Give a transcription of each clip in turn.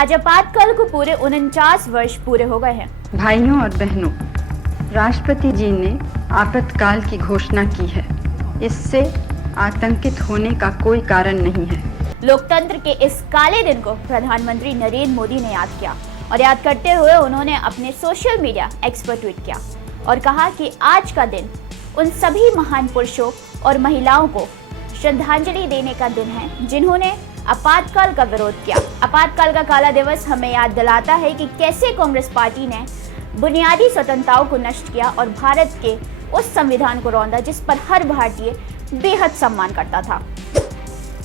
आज आपातकाल को पूरे 49 वर्ष पूरे हो गए हैं। भाइयों और बहनों, राष्ट्रपति जी ने आपातकाल की घोषणा की है। इससे आतंकित होने का कोई कारण नहीं है। लोकतंत्र के इस काले दिन को प्रधानमंत्री नरेंद्र मोदी ने याद किया और याद करते हुए उन्होंने अपने सोशल मीडिया एक्स पर ट्वीट किया और कहा कि आज का दिन उन सभी महान पुरुषों और महिलाओं को श्रद्धांजलि देने का दिन है जिन्होंने आपातकाल का विरोध किया। आपातकाल का काला दिवस हमें याद दिलाता है कि कैसे कांग्रेस पार्टी ने बुनियादी स्वतंत्रताओं को नष्ट किया और भारत के उस संविधान को रौंदा जिस पर हर भारतीय बेहद सम्मान करता था।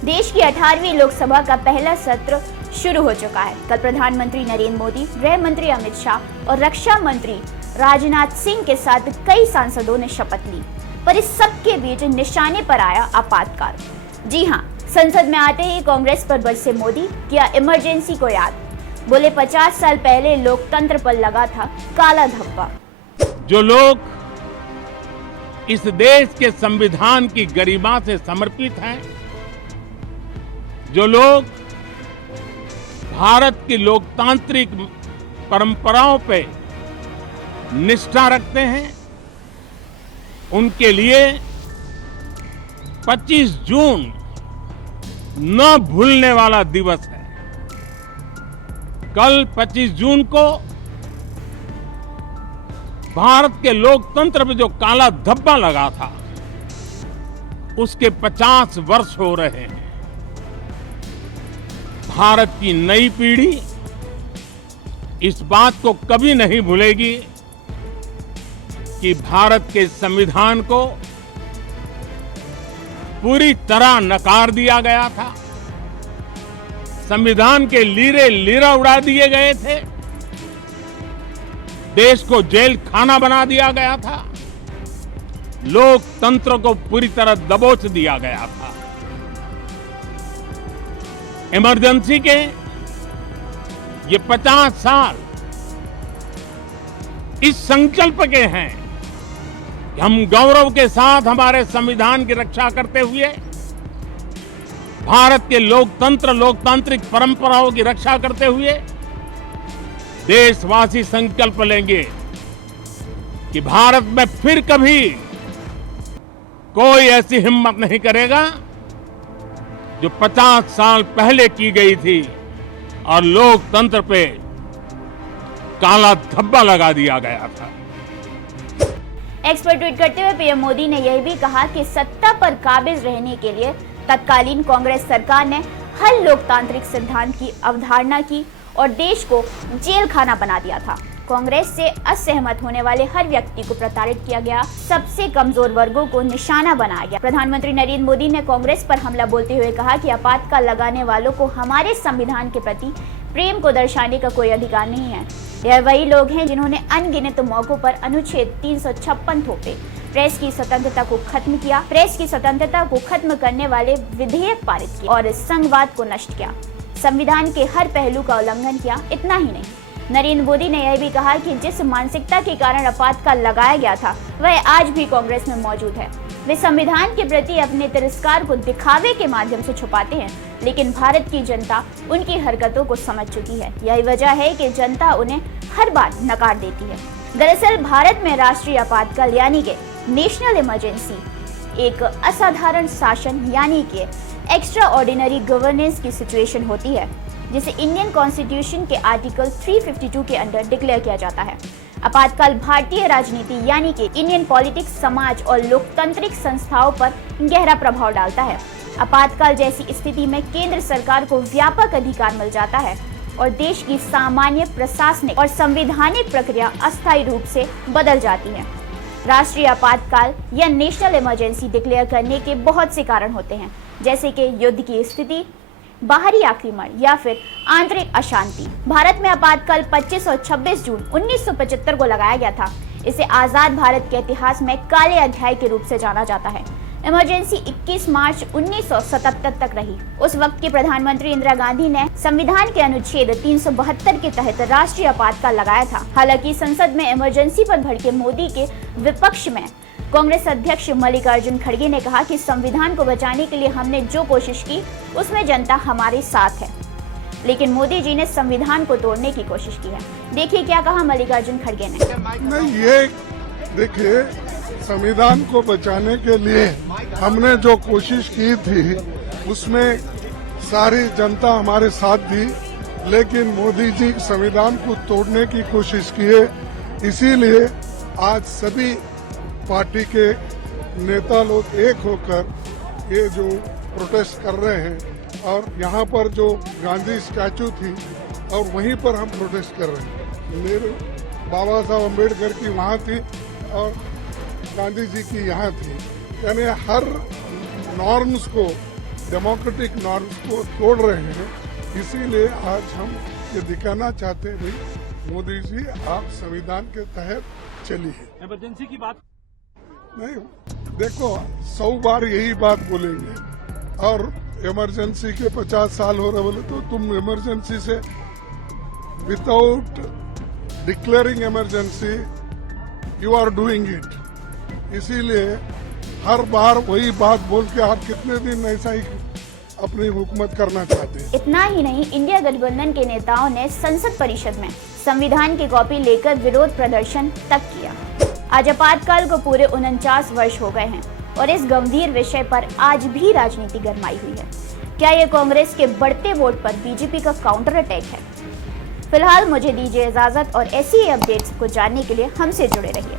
देश की 18वीं लोकसभा का पहला सत्र शुरू हो चुका है। कल प्रधानमंत्री नरेंद्र मोदी, गृह मंत्री अमित शाह और रक्षा मंत्री राजनाथ सिंह के साथ कई सांसदों ने शपथ ली, पर इस सब के बीच निशाने पर आया आपातकाल। जी हाँ, संसद में आते ही कांग्रेस पर बरसे मोदी, किया इमरजेंसी को याद। बोले 50 साल पहले लोकतंत्र पर लगा था काला धब्बा। जो लोग इस देश के संविधान की गरिमा से समर्पित हैं, जो लोग भारत की लोकतांत्रिक परंपराओं पे निष्ठा रखते हैं, उनके लिए 25 जून न भूलने वाला दिवस है। कल 25 जून को भारत के लोकतंत्र में जो काला धब्बा लगा था, उसके 50 वर्ष हो रहे हैं। भारत की नई पीढ़ी इस बात को कभी नहीं भूलेगी कि भारत के संविधान को पूरी तरह नकार दिया गया था। संविधान के लीरे लीरा उड़ा दिए गए थे। देश को जेल खाना बना दिया गया था। लोकतंत्र को पूरी तरह दबोच दिया गया था। इमरजेंसी के ये 50 साल इस संकल्प के हैं कि हम गौरव के साथ हमारे संविधान की रक्षा करते हुए भारत के लोकतांत्रिक परंपराओं की रक्षा करते हुए देशवासी संकल्प लेंगे कि भारत में फिर कभी कोई ऐसी हिम्मत नहीं करेगा जो 50 साल पहले की गई थी और लोकतंत्र पे काला धब्बा लगा दिया गया था। एक्स पर ट्वीट करते हुए पीएम मोदी ने यह भी कहा कि सत्ता पर काबिज रहने के लिए तत्कालीन कांग्रेस सरकार ने हर लोकतांत्रिक सिद्धांत की अवधारणा की और देश को जेल खाना बना दिया था। कांग्रेस से असहमत होने वाले हर व्यक्ति को प्रताड़ित किया गया, सबसे कमजोर वर्गों को निशाना बनाया गया। प्रधानमंत्री नरेंद्र मोदी ने कांग्रेस पर हमला बोलते हुए कहा कि आपातकाल लगाने वालों को हमारे संविधान के प्रति प्रेम को दर्शाने का कोई अधिकार नहीं है। यह वही लोग हैं जिन्होंने अनगिनत मौकों पर अनुच्छेद 356 थोपे, प्रेस की स्वतंत्रता को खत्म किया, प्रेस की स्वतंत्रता को खत्म करने वाले विधेयक पारित किए और संघवाद को नष्ट किया, संविधान के हर पहलू का उल्लंघन किया। इतना ही नहीं, नरेंद्र मोदी ने यह भी कहा कि जिस मानसिकता के कारण आपातकाल लगाया गया था वह आज भी कांग्रेस में मौजूद है। वे संविधान के प्रति अपने तिरस्कार को दिखावे के माध्यम से छुपाते हैं, लेकिन भारत की जनता उनकी हरकतों को समझ चुकी है। यही वजह है कि जनता उन्हें हर बार नकार देती है। दरअसल भारत में राष्ट्रीय आपातकाल यानी कि नेशनल इमरजेंसी एक असाधारण शासन यानी कि एक्स्ट्रा ऑर्डिनरी गवर्नेंस की सिचुएशन होती है, जिसे इंडियन कॉन्स्टिट्यूशन के आर्टिकल 352 के अंडर डिक्लेयर किया जाता है। आपातकाल भारतीय राजनीति यानी कि इंडियन पॉलिटिक्स, समाज और लोकतांत्रिक संस्थाओं पर गहरा प्रभाव डालता है। आपातकाल जैसी स्थिति में केंद्र सरकार को व्यापक अधिकार मिल जाता है और देश की सामान्य प्रशासनिक और संवैधानिक प्रक्रिया अस्थायी रूप से बदल जाती है। राष्ट्रीय आपातकाल या नेशनल इमरजेंसी डिक्लेयर करने के बहुत से कारण होते हैं, जैसे कि युद्ध की स्थिति, बाहरी आक्रमण या फिर आंतरिक अशांति। भारत में आपातकाल 25 और 26 जून 1975 को लगाया गया था। इसे आजाद भारत के इतिहास में काले अध्याय के रूप से जाना जाता है। इमरजेंसी 21 मार्च 1977 तक रही। उस वक्त की प्रधानमंत्री इंदिरा गांधी ने संविधान के अनुच्छेद 372 के तहत राष्ट्रीय आपातकाल लगाया था। हालांकि संसद में इमरजेंसी पर भड़के मोदी के विपक्ष में कांग्रेस अध्यक्ष मल्लिकार्जुन खड़गे ने कहा कि संविधान को बचाने के लिए हमने जो कोशिश की उसमें जनता हमारे साथ है। लेकिन मोदी जी ने संविधान को तोड़ने की कोशिश की है। देखिए क्या कहा मल्लिकार्जुन खड़गे ने। नहीं, ये देखिए, संविधान को बचाने के लिए हमने जो कोशिश की थी उसमें सारी जनता हमारे साथ दी, लेकिन मोदी जी संविधान को तोड़ने की कोशिश किए। इसीलिए आज सभी पार्टी के नेता लोग एक होकर ये जो प्रोटेस्ट कर रहे हैं, और यहाँ पर जो गांधी स्टैचू थी और वहीं पर हम प्रोटेस्ट कर रहे हैं। मेरे बाबा साहब अम्बेडकर की वहाँ थी और गांधी जी की यहाँ थी, यानी हर नॉर्म्स को, डेमोक्रेटिक नॉर्म्स को तोड़ रहे हैं। इसीलिए आज हम ये दिखाना चाहते हैं, भाई मोदी जी आप संविधान के तहत चलिए। इमरजेंसी की बात नहीं, देखो 100 बार यही बात बोलेंगे, और इमरजेंसी के 50 साल हो रहे बोले तो तुम इमरजेंसी से without declaring emergency you are doing it. इसीलिए हर बार वही बात बोल के आप कितने दिन ऐसा ही अपनी हुकूमत करना चाहते हैं। इतना ही नहीं, इंडिया गठबंधन के नेताओं ने संसद परिषद में संविधान की कॉपी लेकर विरोध प्रदर्शन तक किया। आज आपातकाल को पूरे 49 वर्ष हो गए हैं और इस गंभीर विषय पर आज भी राजनीति गरमाई हुई है। क्या ये कांग्रेस के बढ़ते वोट पर बीजेपी का काउंटर अटैक है? फिलहाल मुझे दीजिए इजाजत और ऐसी ही अपडेट्स को जानने के लिए हमसे जुड़े रहिए।